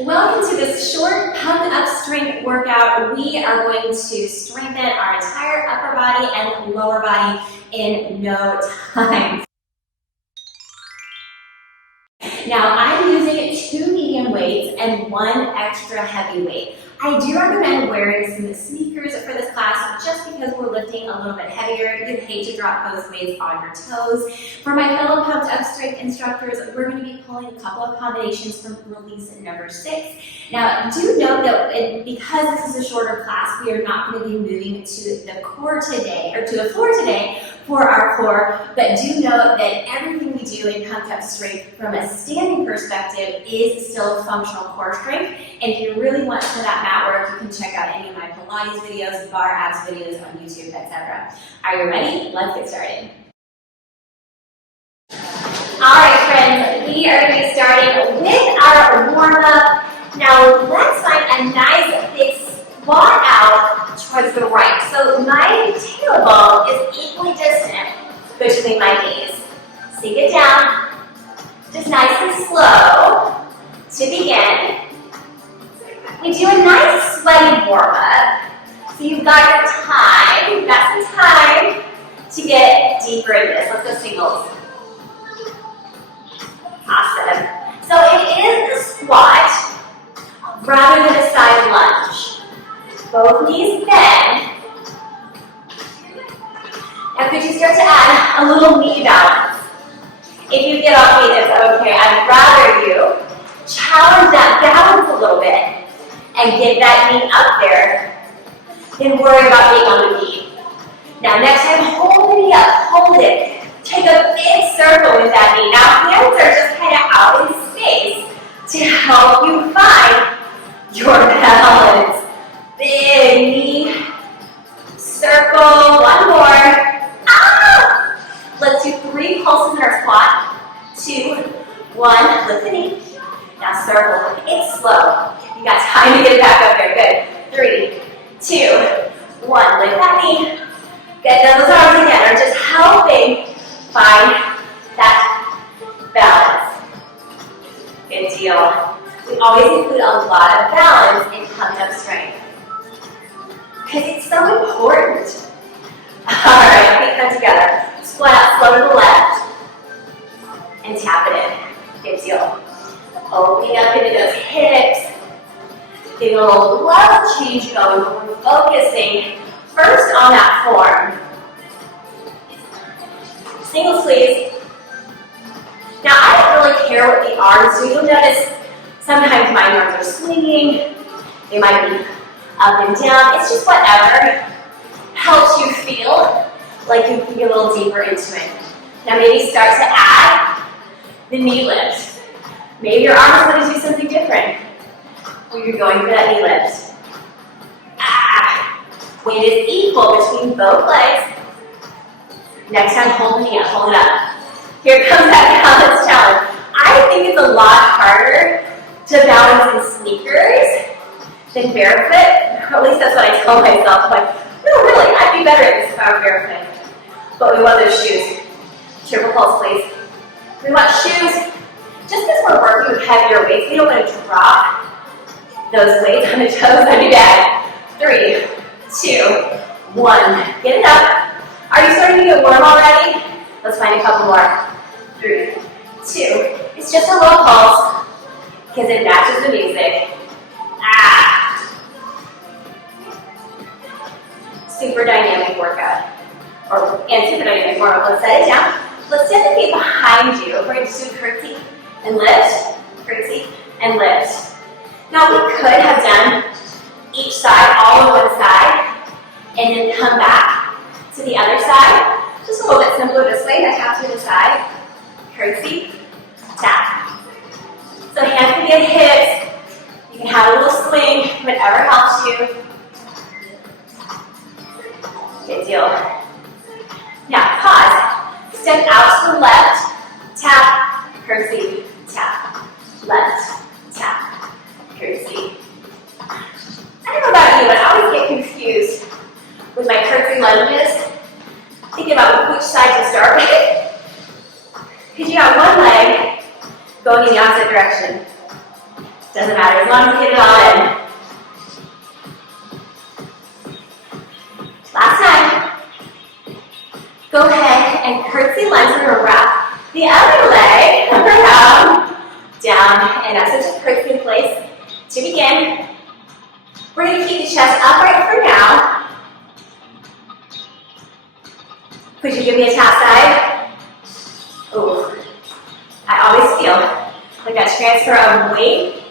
Welcome to this short pump up strength workout. We are going to strengthen our entire upper body and lower body in no time. Now I'm using 2 medium weights and 1 extra heavy weight. I do recommend wearing some sneakers for this class just because we're lifting a little bit heavier. You'd hate to drop those weights on your toes. For my fellow pumped up strength instructors, we're going to be pulling a couple of combinations from release number 6. Now do note that because this is a shorter class, we are not going to be moving to the core today, or to the floor today for our core, but do note that everything we do in pumped up strength from a standing perspective is still functional core strength. And if you really want some of that mat work, you can check out any of my Pilates videos, bar abs videos on YouTube, etc. Are you ready? Let's get started. Alright friends, we are going to be starting with our warm-up. Now let's find a nice big squat out towards the right. So my tailbone is equally distant between my knees. Sink it down, just nice and slow to begin. We do a nice sweaty warm-up. So you've got your time, you've got some time to get deeper in this. Let's go singles. Awesome. So it is a squat rather than a side lunge. Both knees bend. Now could you start to add a little knee balance? If you get off knee, that's okay. I'd rather you challenge that balance a little bit and get that knee up there than worry about being on the knee. Now next time, hold the knee up, hold it. Take a big circle with that knee. Now hands are just kind of out in space to help you find your balance. Big knee, circle, one more. Ah! Let's do 3 pulses in our squat. 2, 1, lift the knee. Now circle, it's slow. You got time to get it back up there, good. 3, 2, 1, lift that knee. Good, now those arms again are just helping find that balance. Good deal. We always include a lot of balance in pumped up strength because it's so important. Alright, feet come together. Squat out slow to the left and tap it in. Good deal. Opening up into those hips. Getting a little blood change going. We're focusing first on that form. Singles, please. Now, I don't really care what the arms do. You'll notice sometimes my arms are swinging. They might be up and down. It's just whatever helps you feel like you can get a little deeper into it. Now, maybe start to add the knee lift. Maybe your arm is going to do something different when you're going for that knee lift. Weight is equal between both legs. Next time, hold the knee up, hold it up. Here comes that balance challenge. I think it's a lot harder to balance in sneakers than barefoot. Or at least that's what I tell myself. I'm like, no, really, I'd be better at this if I were barefoot. But we want those shoes. Triple pulse, please. We want shoes. Just because we're working with heavier weights, we don't want to drop those weights on the toes. That'd be bad. 3, 2, 1. Get it up. Are you starting to get warm already? Let's find a couple more. 3, 2. It's just a low pulse because it matches the music. Super dynamic workout. And super dynamic warm-up. Let's set it down. Let's set the feet behind you. We're going to do curtsy and lift. Curtsy and lift. Now we could have done each side all on one side and then come back to the other side. Just a little bit simpler this way. I tap to the side. Curtsy, tap. So hands can be at hips. You can have a little swing, whatever helps you. Good deal. Now pause. Step out to the left. Tap, curtsy, tap. Left, tap, curtsy. I don't know about you, but I always get confused with my curtsy lunges, thinking about which side to start with. Because you got one leg going in the opposite direction. Doesn't matter. As long as you get it all in. Last time. Go ahead and curtsy lunge. We're going to wrap the other leg around, down, and up. So just curtsy in place to begin. We're going to keep the chest upright for now. Could you give me a tap side? Ooh. I always feel like that transfer of weight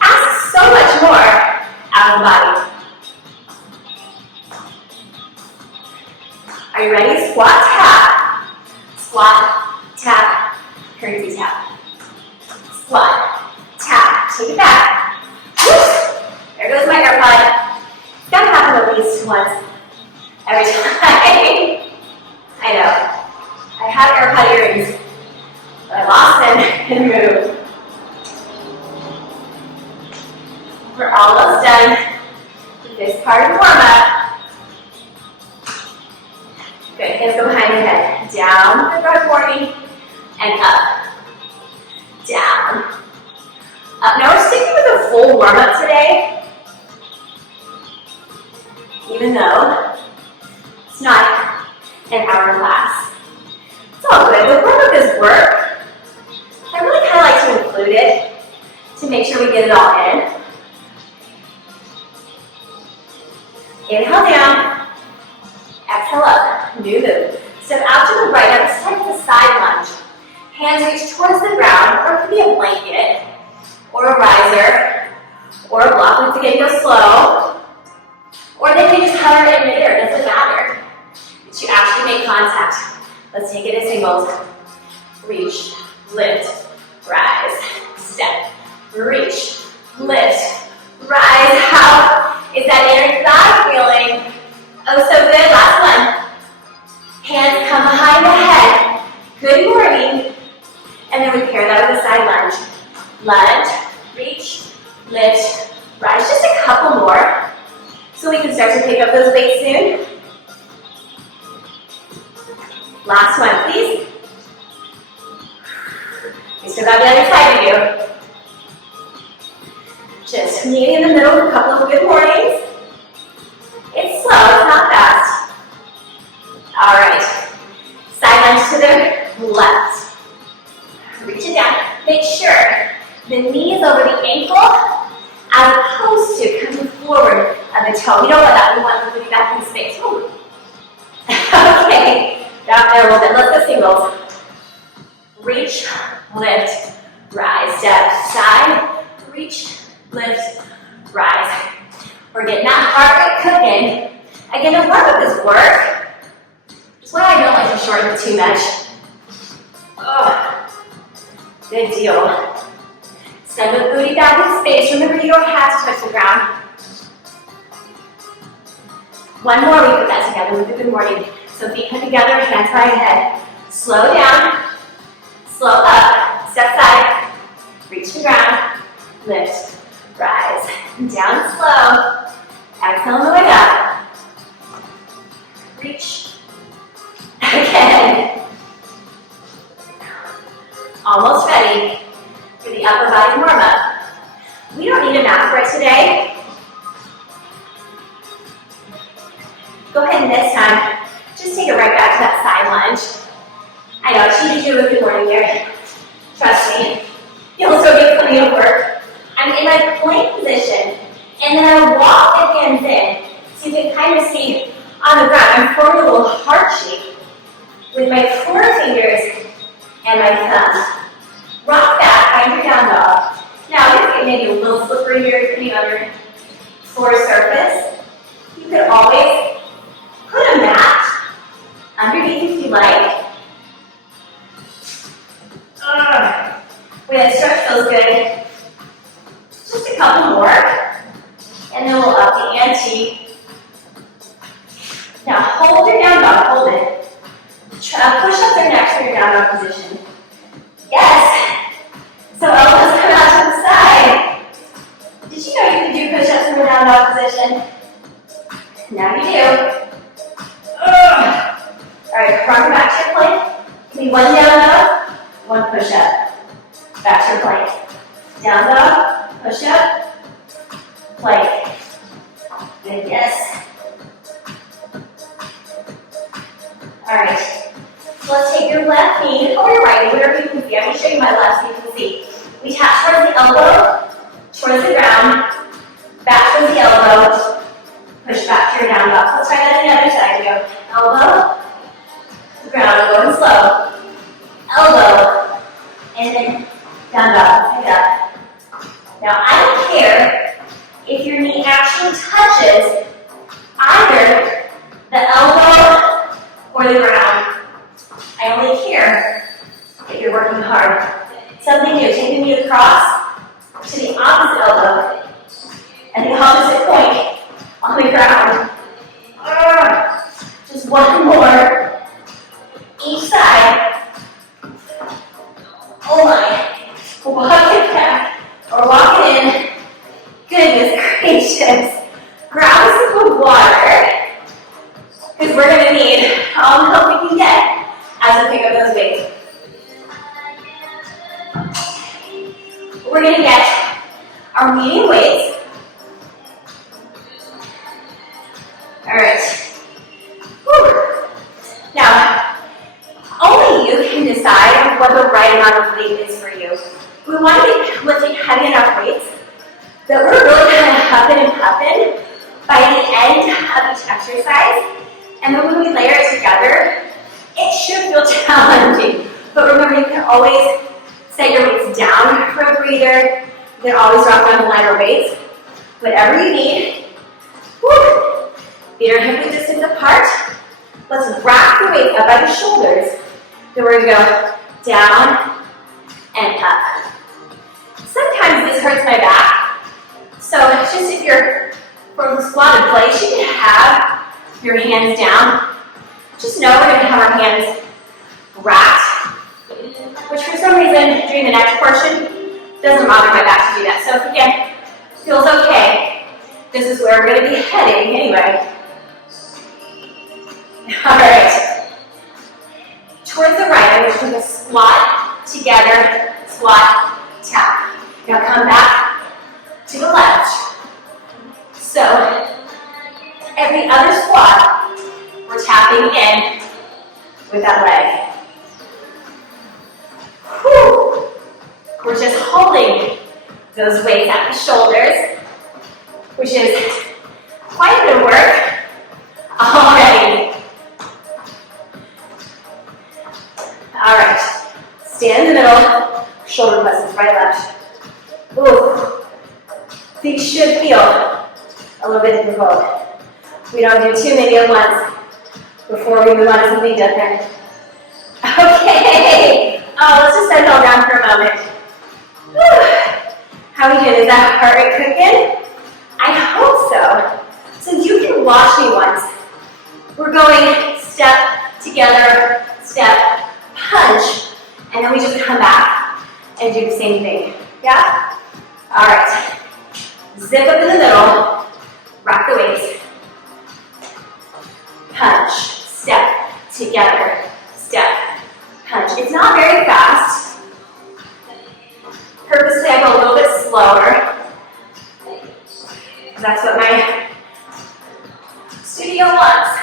asks so much more out of the body. Are you ready? Squat, tap. Squat, tap, curtsy tap. Squat, tap, take it back. Whoosh. There goes my AirPod. It's got to happen at least once every time. I know. I have AirPod earrings, but I lost them and moved. We're almost done with this part of the warm-up. Good, hands go behind your head. Down for front warming and up. Down. Up. Now we're sticking with a full warm-up today. Even though it's not an hour class. It's all good. The warm-up is work. I really kind of like to include it to make sure we get it all in. Inhale down. Exhale up. New move. Step out to the right. Now this time with a side lunge. Hands reach towards the ground, or it could be a blanket, or a riser, or a block. Once again, go slow. Or they can just hover in midair. It doesn't matter. But you actually make contact. Let's take it in singles. Reach, lift, rise, step, reach, lift, rise. How is that inner thigh feeling? Oh, so good. Last one. Hands come behind the head. Good morning. And then we pair that with a side lunge. Lunge, reach, lift, rise. Just a couple more so we can start to pick up those weights soon. Last one, please. We still got the other side of you. Just meeting in the middle with a couple of good mornings. It's slow, it's not fast. All right. Side lunge to the left. Reach it down. Make sure the knee is over the ankle as opposed to coming forward of the toe. We don't want that. We want the booty back in space. Woo. Okay. Down there a little bit. Let's go singles. Reach, lift, rise. Step side. Reach, lift, rise. We're getting that heart rate cooking. Again, the warm-up is work. That's why I don't like to shorten it too much. Oh, good deal. Send the booty back in space. Remember, you don't have to touch the ground. One more, we put that together with a good morning. So feet come together, hands by head. Slow down, slow up, step side, reach the ground, lift, rise, down slow, exhale on the way up, reach, again, almost ready for the upper body warm-up. We don't need a mat for it today. Go ahead and this time, just take it right back to that side lunge. I know, I cheated you with good morning here. Trust me, you'll still get plenty of work. I'm in my plank position, and then I walk the hands in, so you can kind of see on the ground. I'm forming a little heart shape with my forefingers and my thumbs. Rock that, find your down dog. Now, this is maybe a little slippery here, depending on your floor surface. You could always put a mat underneath if you like. Wait, that stretch feels good. Just a couple more. And then we'll up the ante. Now hold your down dog, hold it. Push up their neck to your down dog position. Yes. So elbows come out to the side. Did you know you can do push-ups in the down dog position? Now you do. Alright, front back to your plank. Give me one down dog, one push-up. Back to your plank. Down dog, Push up, plank. Good, yes. All right. So let's take your left knee or your right knee, whatever you can see. I'm going to show you my left so you can see. We tap towards the elbow, towards the ground, back towards the elbow, push back to your down dog. Let's try that on the other side. Go elbow, ground, going slow. Elbow, and then down dog, like that. Now I don't care if your knee actually touches either the elbow or the ground. I only care if you're working hard. Something new, take the knee across to the opposite elbow and the opposite point on the ground. Just one more. Each side. Oh my. Walk it back or walk it in. Goodness gracious. Grab a sip of water because we're going to need all the help we can get as we pick up those weights. We're going to get our medium weights. All right. Whew. Now, only you can decide what the right amount of weight is for you. We want to be lifting heavy enough weights that we're really kind of huffing by the end of each exercise. And then when we layer it together, it should feel challenging. But remember, you can always set your weights down for a breather. You can always drop down to lighter weights. Whatever you need. Woo. Feet are hip width distance apart. Let's wrap the weight up by the shoulders. Then we're going to go down and up. Sometimes this hurts my back. So it's just if you're from the squatted place, you can have your hands down. Just know we're going to have our hands wrapped, which for some reason during the next portion doesn't bother my back to do that. So if again, feels okay, this is where we're going to be heading anyway. All right. Towards the right, we're going to squat together, squat, tap. Now come back to the left. So every other squat, we're tapping in with that leg. Whew. We're just holding those weights at the shoulders, which is quite a bit of work already. All right, stand in the middle, shoulder presses, right, left. Ooh, these should feel a little bit difficult. We don't do too many at once before we move on to something different. Okay, let's just settle down for a moment. Whew. How are we doing? Is that heart rate cooking? I hope so. So you can watch me once. We're going step together, step, punch, and then we just come back and do the same thing. Yeah? All right. Zip up in the middle, rock the weights. Punch, step, together, step, punch. It's not very fast. Purposely I go a little bit slower. That's what my studio wants.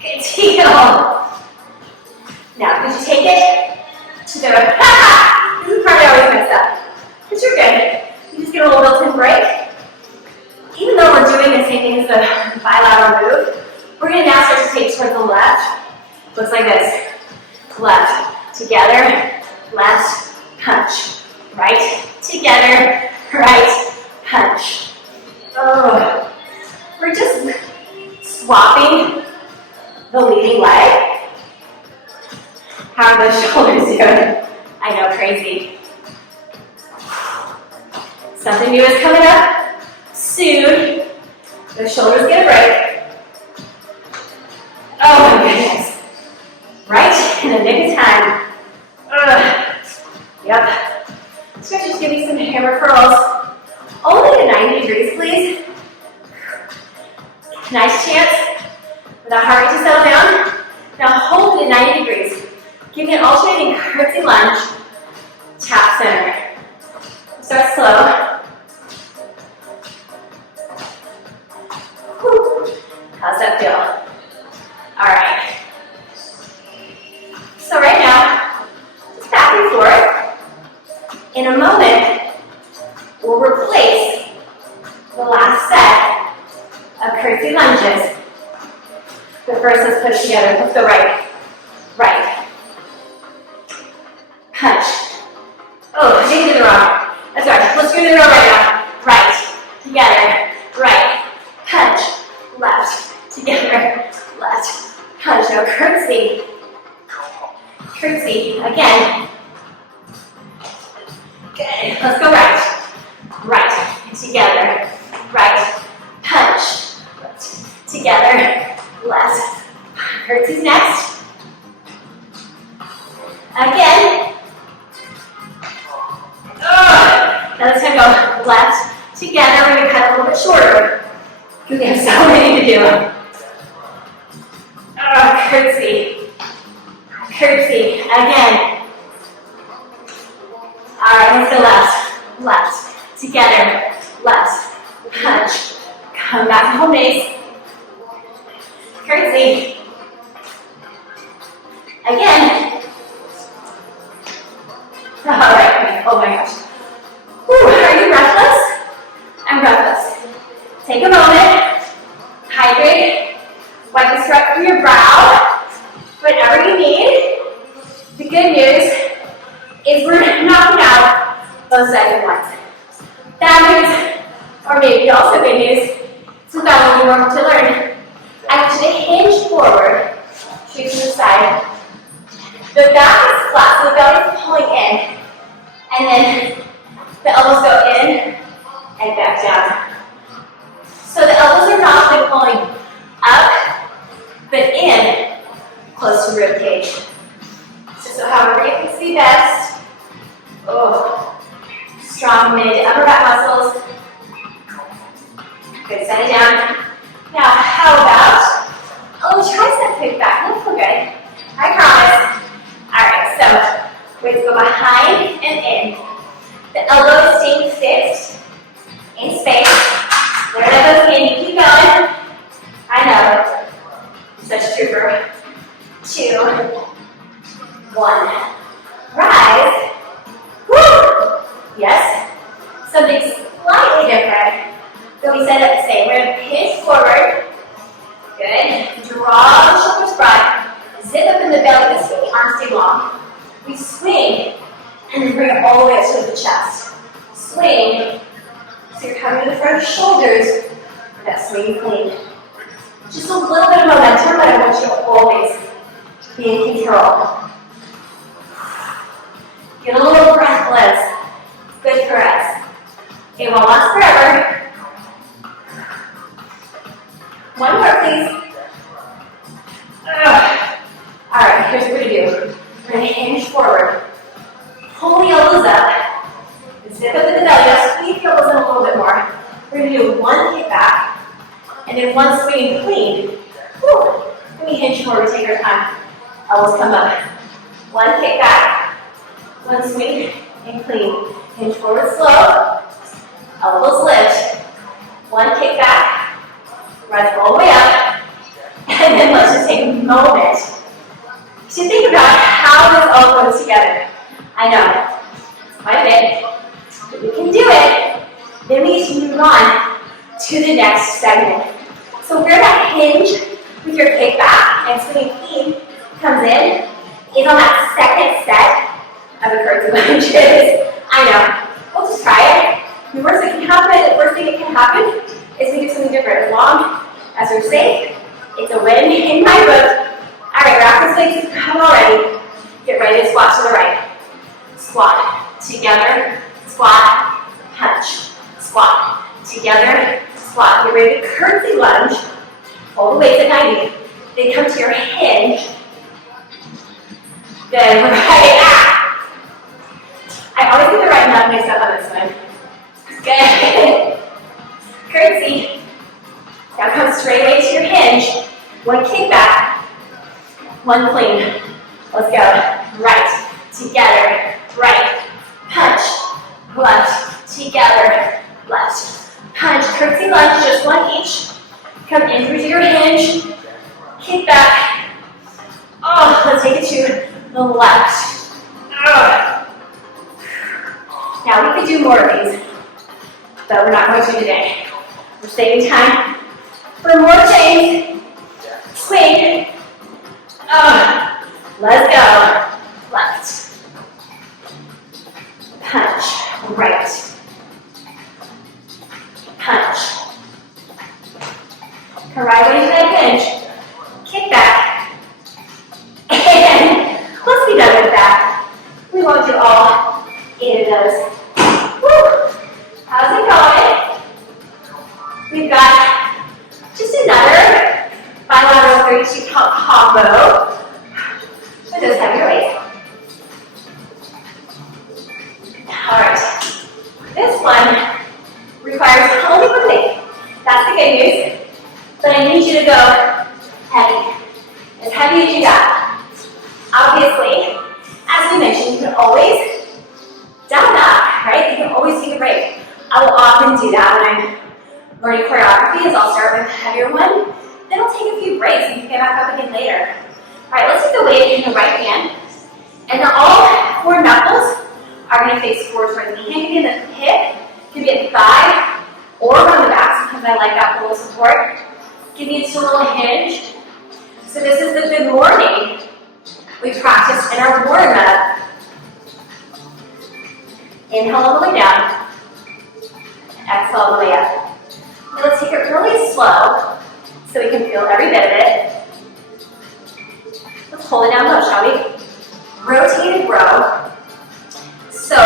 Good deal. Now, could you take it to the right? This is the part I always mess up. But you're good. You just get a little built-in break. Even though we're doing the same thing as the bilateral move, we're going to now start to take towards the left. Looks like this. Left, together, left, punch. Right, together, right, punch. Oh, we're just swapping the leading leg. How are those shoulders doing? I know, crazy. Something new is coming up soon. The shoulders get a break. Oh my goodness. Right in the nick of time. Yep. So just give me some hammer curls. Only to 90 degrees, please. Nice chance for that heart rate to settle down. Now hold it at 90 degrees. Give me an alternating curtsy lunge. Tap center. Start slow. Whew. How's that feel? All right. So right now, just back and forth. In a moment, we'll replace the last set of curtsy lunges. But first, let's push together. Let's go right, right, punch. Oh, I didn't do the wrong. That's right. Let's do the wrong right now. Right, together, right, punch, left, together, left, punch. Now curtsy, curtsy again. Good. Let's go right, right, together, right, punch, left, together, left. Curtsy's next. Again. Now this time go left, together. We're going to cut a little bit shorter because we have so many to do. Curtsy. Curtsy. Again. Alright, let's go left, left, together, left, punch. Come back to home base. Curtsy. Again. Alright, oh my gosh. Whew, are you breathless? I'm breathless. Take a moment, hydrate, wipe the sweat from your brow, whatever you need. The good news is we're knocking out those second ones. Bad news, or maybe also good news, so that will be more to learn. I want you to hinge forward, shoot to the side. The back is flat, so the belly is pulling in, and then the elbows go in and back down. So the elbows are not only pulling up, but in, close to rib cage. So however you can see best. Oh, strong mid upper back muscles. Good, set it down. Now, how about a little tricep kickback? Look good. I promise. Alright, so weights go behind and in. The elbow is staying fixed in space. Wherever goes in, you keep going. I know. Such a trooper. 2, 1. Rise. Woo! Yes. Something slightly different. So we set up the same. We're going to pinch forward. Good. Draw the shoulders front. Zip up in the belly. This way the arms stay long. We swing. And then bring it all the way up to the chest. Swing. So you're coming to the front of the shoulders. That swing clean. Just a little bit of momentum, but I want you to always be in control. Get a little breathless. It's good for us. It won't last forever. One more, please. Alright, here's what we're going to do. We're going to hinge forward. Pull the elbows up. Zip up in the belly. Now squeeze the elbows in a little bit more. We're going to do one kick back. And then one swing clean. Whew. Let me hinge forward, take our time. Elbows come up. One kick back. One swing and clean. Hinge forward slow. Elbows lift. One kick back. Rise all the way up. And then let's just take a moment to think about how this all goes together. I know, it's quite a bit, but we can do it. Then we get to move on to the next segment. So where that hinge with your kick back and swinging clean comes in is on that second set of the curtsy lunges. I know. We'll just try it. The worst thing that can happen is we do something different. As long as we're safe, it's a win in my book. Alright, wrap this legs come already. Get ready to squat to the right. Squat. Together. Squat. Punch. Squat. Together. Squat. Get ready to curtsy lunge. Hold the weights at 90. Then come to your hinge. Then right. I always get the right leg mixed up on this one. Good. Curtsy. Now come straight away to your hinge. One kick back. One clean. Let's go. Right. Together. Right. Punch. Left. together, left. Punch, curtsy lunge, just one each. Come in through your hinge, kick back. Oh, let's take it to the left. Now we could do more of these, but we're not going to today. We're saving time for more chains. Swing. Let's go. Left. Punch. Right. Punch. Come right way to that hinge. Kick back. And let's be done with that. We won't do all 8 of those. Woo. How's it going? We've got just another bilateral 32 count combo with those heavier weights. Alright, this one requires only one leg. That's the good news. But I need you to go heavy. As heavy as you got. Obviously, as we mentioned, you can always down that, right? You can always take a break. I will often do that when I'm learning choreography, is I'll start with a heavier one, then I'll take a few breaks and pick it back up again later. Alright, let's take the weight in the right hand. And then all 4 knuckles are going to face forward towards me. Hand can be in the hip, can be at the thigh, or on the back. Sometimes I like that for a little support. Give me a little hinge. So this is the good morning we practiced in our warm-up. Inhale all the way down. Exhale all the way up. Now let's take it really slow so we can feel every bit of it. Let's hold it down low, shall we? Rotated row. So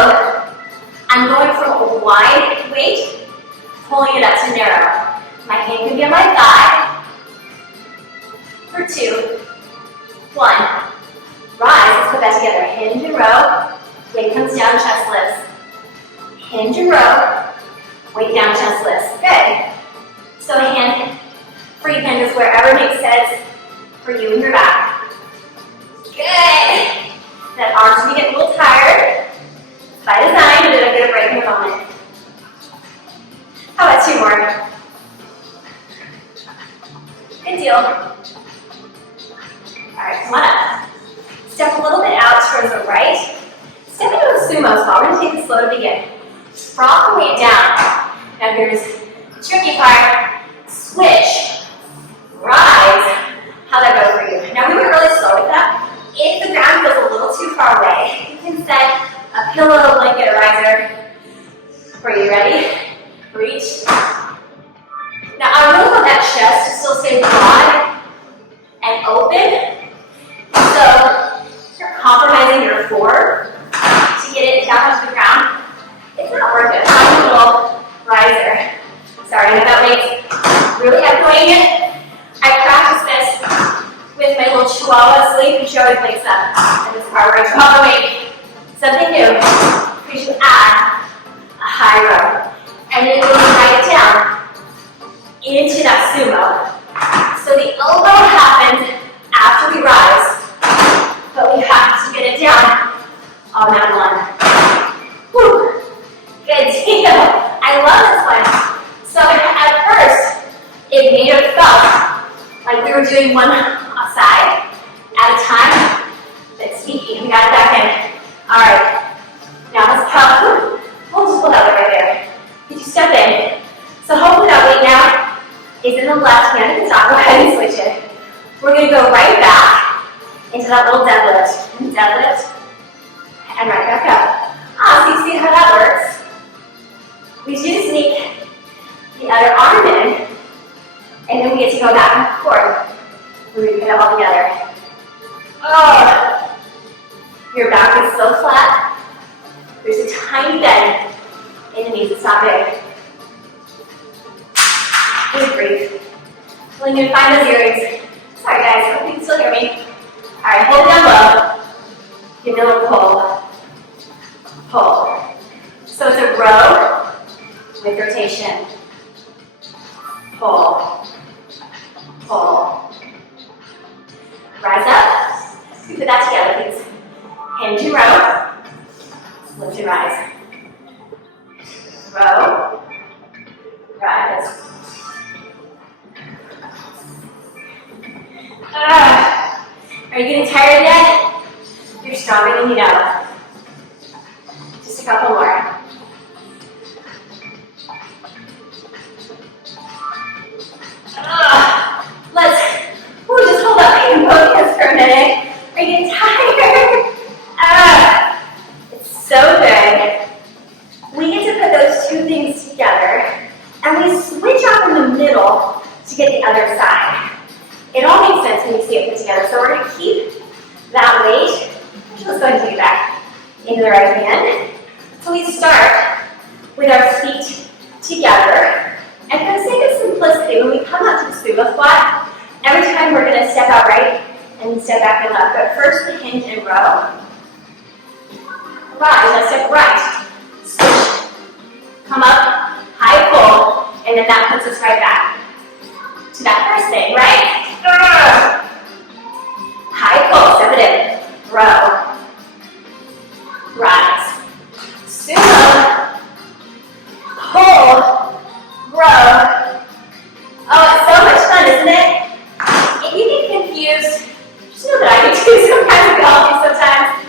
I'm going from a wide weight, pulling it up to narrow. My hand can be on my thigh. For 2, 1. Rise, let's put that together. Hinge and row. Weight comes down, chest lifts. Hinge and row. Weight down, chest lifts. Good. So hand, free hand is wherever makes sense for you and your back. Good. That arms may get a little tired. By design, but it'll get a break in a moment. How about 2 more? Good deal. Alright, come on up. Step a little bit out towards the right. Step into a sumo spot. We're going to take it slow to begin. Drop the weight down. Now here's the tricky part. Switch. Rise. How'd that go for you? Now we went really slow with that. If the ground feels a little too far away, you can set a pillow, blanket, or riser. Are you ready? Reach. Now I really want that chest to still stay broad and open. So you're compromising your form to get it down onto the ground. It's not worth it. I'm a little riser. Sorry, I know that weight's really echoing it. I practice this with my little chihuahua sleep, and she always wakes up at this part where I drop the weight. Something new. We should add a high row. And then we'll write it down into that sumo. So the elbow happens after we rise, but we have to get it down on that one. Whew. Good deal. I love this one. So at first, it may have felt like we were doing one side at a time. But sneaky, we got it back in. Alright. Now let's come. We'll just pull that way right there. Did you step in? So hopefully that weight now is in the left hand at the top. Go ahead and switch it. We're going to go right back into that little deadlift. Deadlift. And right back up. So you see how that works. We do sneak the other arm in, and then we get to go back and forth. We're going to put it all together. Oh, your back is so flat. There's a tiny bend in the knees. It's not big. Good grief. Well, you're going to find those earrings. Sorry guys, hope you can still hear me. Alright, hold it down low. Give it a little pull. Pull. So it's a row with rotation. Pull. Pull. Rise up. We put that together, please. Hinge and row. Lift and rise. row, rise. Are you getting tired yet? You're stronger than you know. Just a couple more. Let's just hold up and focus for a minute. Are you getting tired? It's so good. We get to put those two things together, and we switch off in the middle to get the other side. It all makes sense when you see it put together. So we're going to keep that weight. Let's go ahead and take it back into the right hand. So we start with our feet together. And for the sake of simplicity, when we come up to the scuba squat, every time we're going to step out right and step back and left. But first the hinge and row. Rise, now step right. Switch. Come up, high pull, and then that puts us right back to that first thing, right? High pull, step it in. Row. Rise. Sumo. Pull. Row. Oh, it's so much fun, isn't it? If you get confused, just know that I do too sometimes, we all do sometimes.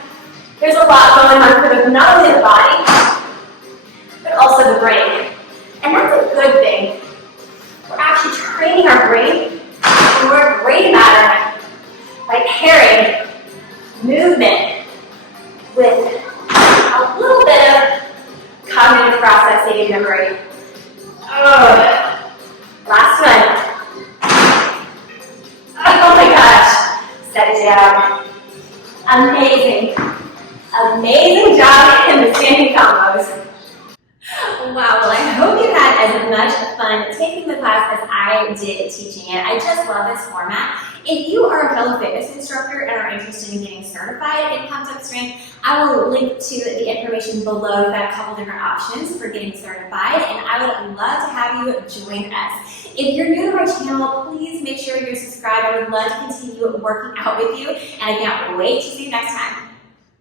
There's a lot going on for not only the body, but also the brain. And that's a good thing. We're actually training our brain to work gray matter by pairing movement with a little bit of cognitive processing and memory. Last one. Oh my gosh. Set it down. Amazing. Amazing job in the standing combos. Wow, well I hope you had as much fun taking the class as I did teaching it. I just love this format. If you are a fellow fitness instructor and are interested in getting certified in concept strength, I will link to the information below. We've got a couple different options for getting certified, and I would love to have you join us. If you're new to my channel, please make sure you're subscribed. I would love to continue working out with you, and I can't wait to see you next time.